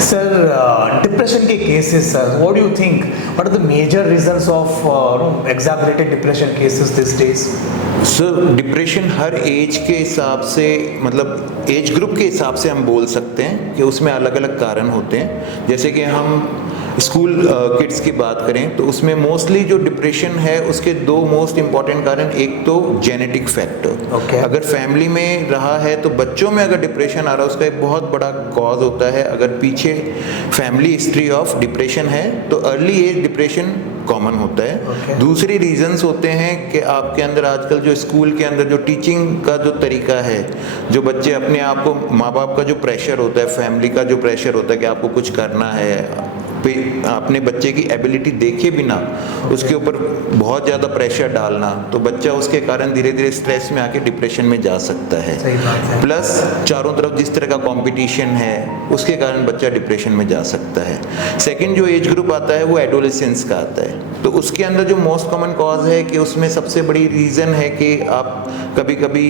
Sir, depression के cases, sir, what do you think? What are the major reasons of exaggerated depression cases these days? Sir depression हर age के हिसाब से, मतलब age group के हिसाब से हम बोल सकते हैं कि उसमें अलग अलग कारण होते हैं। जैसे कि हम स्कूल किड्स की बात करें तो उसमें मोस्टली जो डिप्रेशन है उसके दो मोस्ट इम्पॉर्टेंट कारण, एक तो जेनेटिक फैक्टर। Okay. अगर फैमिली में रहा है तो बच्चों में अगर डिप्रेशन आ रहा है उसका एक बहुत बड़ा कॉज होता है। अगर पीछे फैमिली हिस्ट्री ऑफ डिप्रेशन है तो अर्ली एज डिप्रेशन कॉमन होता है। Okay. दूसरी रीजंस होते हैं कि आपके अंदर आजकल जो स्कूल के अंदर जो टीचिंग का जो तरीका है, जो बच्चे अपने आप को, माँ बाप का जो प्रेशर होता है, फैमिली का जो प्रेशर होता है कि आपको कुछ करना है, अपने बच्चे की एबिलिटी देखे बिना उसके ऊपर बहुत ज़्यादा प्रेशर डालना, तो बच्चा उसके कारण धीरे धीरे स्ट्रेस में आके डिप्रेशन में जा सकता है। सही बात है। प्लस चारों तरफ जिस तरह का कंपटीशन है उसके कारण बच्चा डिप्रेशन में जा सकता है। सेकंड जो एज ग्रुप आता है वो एडोलेसेंस का आता है, तो उसके अंदर जो मोस्ट कॉमन कॉज है कि उसमें सबसे बड़ी रीज़न है कि आप कभी कभी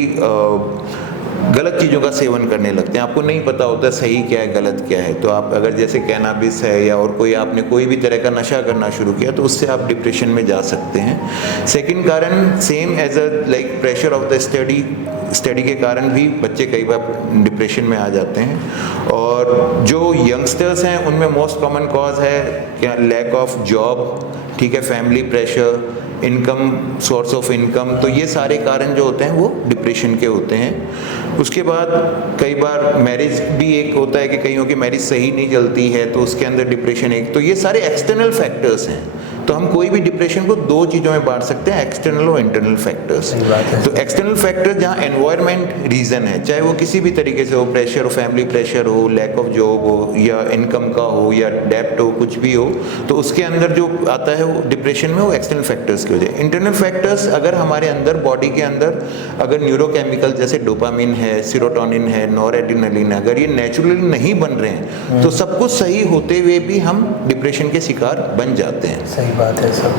गलत चीज़ों का सेवन करने लगते हैं। आपको नहीं पता होता सही क्या है गलत क्या है, तो आप अगर जैसे कैनाबिस है या और कोई आपने कोई भी तरह का नशा करना शुरू किया तो उससे आप डिप्रेशन में जा सकते हैं। सेकंड कारण same as a like pressure of the study के कारण भी बच्चे कई बार डिप्रेशन में आ जाते हैं। और जो यंगस्टर्स हैं उनमें मोस्ट कॉमन कॉज है क्या, लैक ऑफ जॉब, ठीक है, family pressure, income, source of income, तो ये सारे कारण जो होते हैं वो डिप्रेशन के होते हैं। उसके बाद कई बार मैरिज भी एक होता है कि कईयों की मैरिज सही नहीं चलती है तो उसके अंदर डिप्रेशन एक, तो ये सारे एक्सटर्नल फैक्टर्स हैं। तो हम कोई भी डिप्रेशन को दो चीज़ों में बांट सकते हैं, एक्सटर्नल और इंटरनल फैक्टर्स। तो एक्सटर्नल फैक्टर जहाँ एनवायरनमेंट रीज़न है, चाहे वो किसी भी तरीके से हो, प्रेशर हो, फैमिली प्रेशर हो, लैक ऑफ जॉब हो या इनकम का हो या डेप्ट हो, कुछ भी हो, तो उसके अंदर जो आता है वो डिप्रेशन में वो एक्सटर्नल फैक्टर्स की वजह है। इंटरनल फैक्टर्स अगर हमारे अंदर बॉडी के अंदर अगर न्यूरोकेमिकल जैसे डोपामिन है, सीरोटोनिन है, नॉरएड्रेनालिन है, अगर ये नेचुरली नहीं बन रहे हैं तो सब कुछ सही होते हुए भी हम डिप्रेशन के शिकार बन जाते हैं। सही बात है सर।